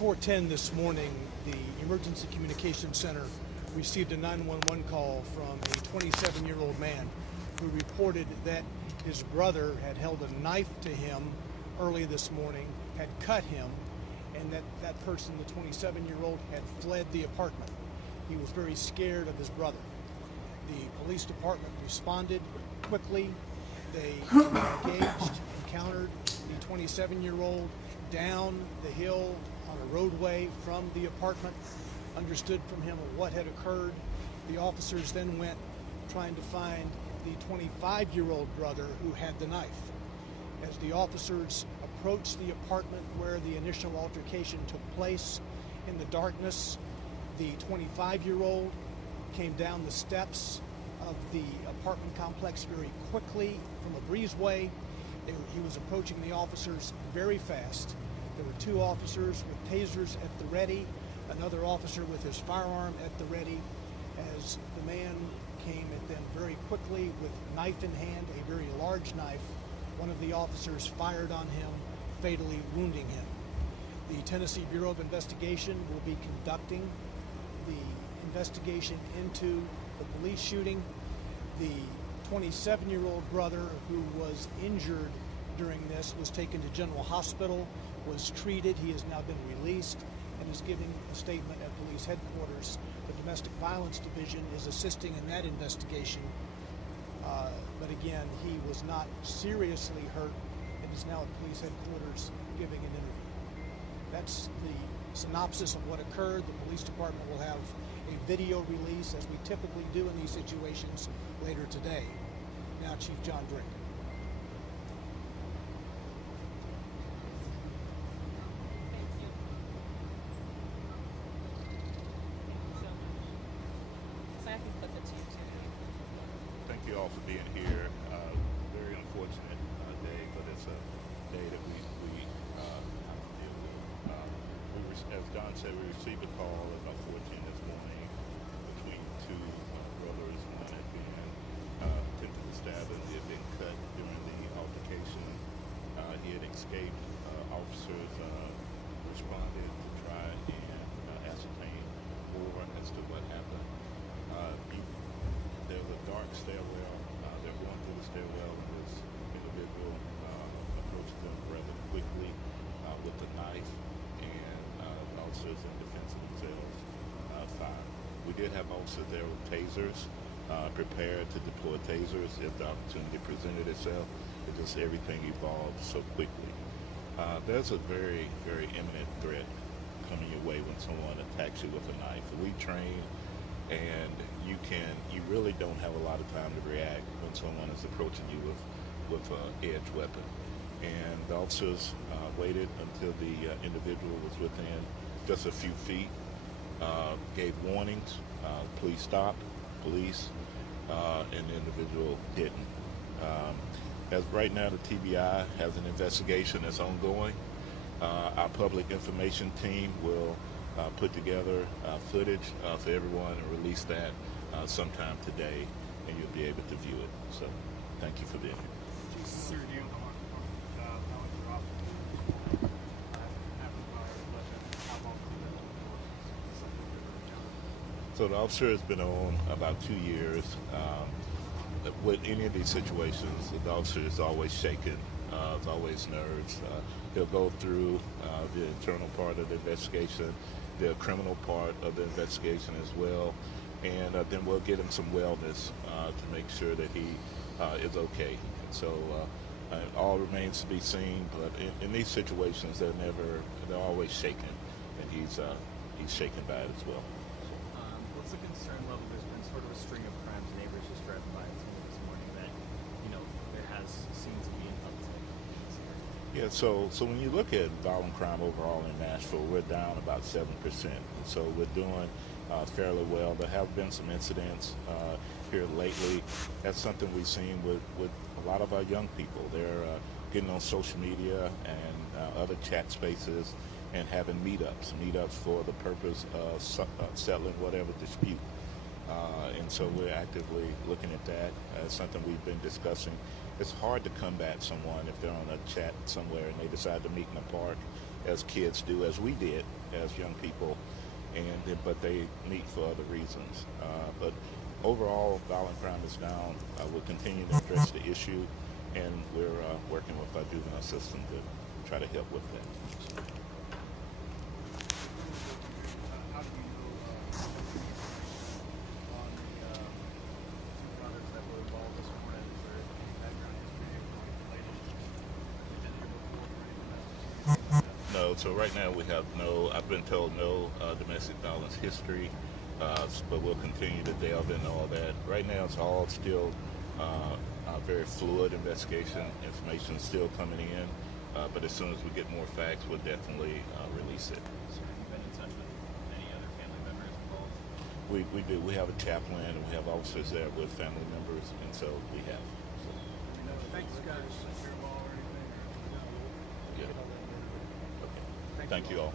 4:10 this morning, the Emergency Communications Center received a 911 call from a 27-year-old man who reported that his brother had held a knife to him early this morning, had cut him, and that person, the 27-year-old, had fled the apartment. He was very scared of his brother. The police department responded quickly. They engaged, encountered the 27-year-old down the hill on a roadway from the apartment, understood from him what had occurred. The officers then went trying to find the 25-year-old brother who had the knife. As the officers approached the apartment where the initial altercation took place, in the darkness, the 25-year-old came down the steps of the apartment complex very quickly from a breezeway. He was approaching the officers very fast. There were two officers with tasers at the ready, another officer with his firearm at the ready. As the man came at them very quickly with knife in hand, a very large knife, one of the officers fired on him, fatally wounding him. The Tennessee Bureau of Investigation will be conducting the investigation into the police shooting. The 27-year-old brother who was injured during this was taken to General Hospital, was treated. He has now been released and is giving a statement at police headquarters. The Domestic Violence Division is assisting in that investigation. But again, he was not seriously hurt and is now at police headquarters giving an interview. That's the synopsis of what occurred. The police department will have a video release, as we typically do in these situations, later today. Now, Chief John Drake. Thank you all for being here. Very unfortunate day, but it's a day that we have to deal with. As Don said, we received a call at about 4:10 this morning between two brothers. One had been attempted to stab him. He had been cut during the altercation. He had escaped. Officers responded to try and ascertain more as to what happened. There's a dark stairwell. They're going through the stairwell. This individual approached them rather quickly with a knife, and officers in defense of themselves fired. We did have officers there with tasers, prepared to deploy tasers if the opportunity presented itself. It just everything evolved so quickly. There's a very, very imminent threat coming your way when someone attacks you with a knife. We train, and you really don't have a lot of time to react when someone is approaching you with an edged weapon. And the officers waited until the individual was within just a few feet, gave warnings, please stop, police, and the individual didn't. As right now, the TBI has an investigation that's ongoing. Our public information team will put together footage for everyone and release that sometime today, and you'll be able to view it. So thank you for being here. Sir, do you So the officer has been on about 2 years. With any of these situations, the officer is always shaken, is always nervous. He'll go through the internal part of the investigation, the criminal part of the investigation as well, and then we'll get him some wellness to make sure that he is okay. So all remains to be seen, but in these situations, they're always shaken, and he's shaken by it as well. What's the concern level? There's been sort of a string of crimes. Neighbors just driving by this morning that, there has seemed to be an uptick. Yeah, so when you look at violent crime overall in Nashville, we're down about 7%. And so we're doing fairly well. There have been some incidents here lately. That's something we've seen with a lot of our young people. They're getting on social media and other chat spaces and having meetups for the purpose of settling whatever dispute. And so we're actively looking at that as something we've been discussing. It's hard to combat someone if they're on a chat somewhere and they decide to meet in a park, as kids do, as we did as young people, but they meet for other reasons. But overall, violent crime is down. We'll continue to address the issue, and we're working with our juvenile system to try to help with that. How do you know on the two brothers that were involved this morning? Is there any background history related to the year before or anything like that? No, so right now we have I've been told no domestic violence history, but we'll continue to delve into all that. Right now it's all still a very fluid investigation. Information is still coming in, but as soon as we get more facts, we'll definitely release it. So have you been in touch with any other family members involved? We do. We have a chaplain and we have officers there with family members, and so we have. So, Thanks, guys. yeah. Okay. Thank you all.